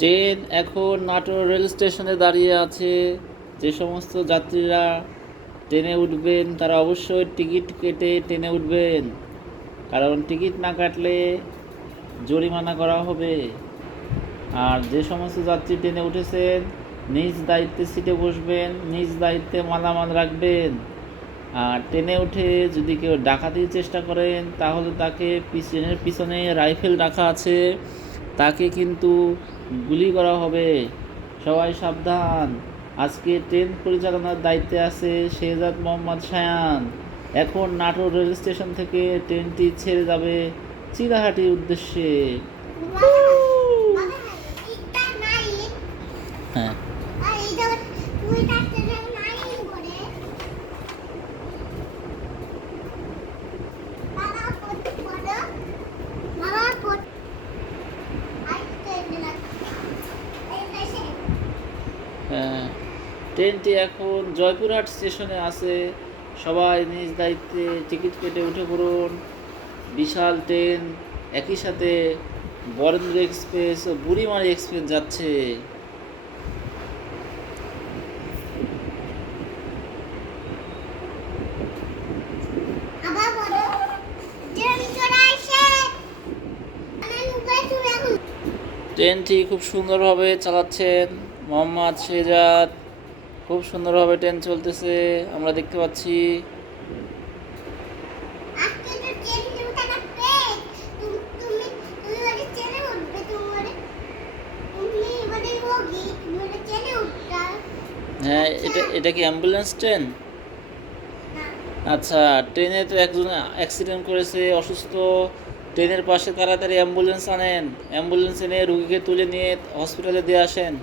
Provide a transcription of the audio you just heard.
Train এখন Natore rail স্টেশনে দাঁড়িয়ে আছে। যে সমস্ত যাত্রীরা ট্রেনে উঠবেন তারা অবশ্যই টিকিট কেটে ট্রেনে উঠবেন, কারণ টিকিট না কাটলে জরিমানা করা হবে। আর যে সমস্ত যাত্রী ট্রেনে উঠেছেন নিজ দায়িত্বে সিটে বসবেন, নিজ দায়িত্বে মালামাল রাখবেন। আর ট্রেনে উঠে যদি কেউ ডাকাতির চেষ্টা করেন তাহলে তাকে ট্রেনের পিছনে রাইফেল রাখা আছে, তাকে কিন্তু গুলি করা হবে। সবাই সাবধান। আজকে ট্রেন পরিচালনার দায়িত্বে আছে শেহজাদ মোহাম্মদ শায়ান। এখন নাটোর রেল স্টেশন থেকে ট্রেনটি ছেড়ে যাবে চিলাহাটির উদ্দেশ্যে। হ্যাঁ, হ্যাঁ, ট্রেনটি এখন জয়পুরহাট স্টেশনে আছে। সবাই নিজ দায়িত্বে টিকিট কেটে উঠে পড়ুন। বিশাল ট্রেন, একই সাথে বরেন্দ্র এক্সপ্রেস ও বুড়িমারি এক্সপ্রেস যাচ্ছে। ট্রেনটি খুব সুন্দরভাবে চালাচ্ছেন মোহাম্মদ শেহজাদ। খুব সুন্দরভাবে ট্রেন চলতেছে, আমরা দেখতে পাচ্ছি। হ্যাঁ, এটা কি অ্যাম্বুলেন্স ট্রেন? আচ্ছা, ট্রেনে তো একজন অ্যাক্সিডেন্ট করেছে, অসুস্থ। ট্রেনের পাশে তাড়াতাড়ি অ্যাম্বুলেন্স আনেন, অ্যাম্বুলেন্স এনে রুগীকে তুলে নিয়ে হসপিটালে দিয়ে আসেন।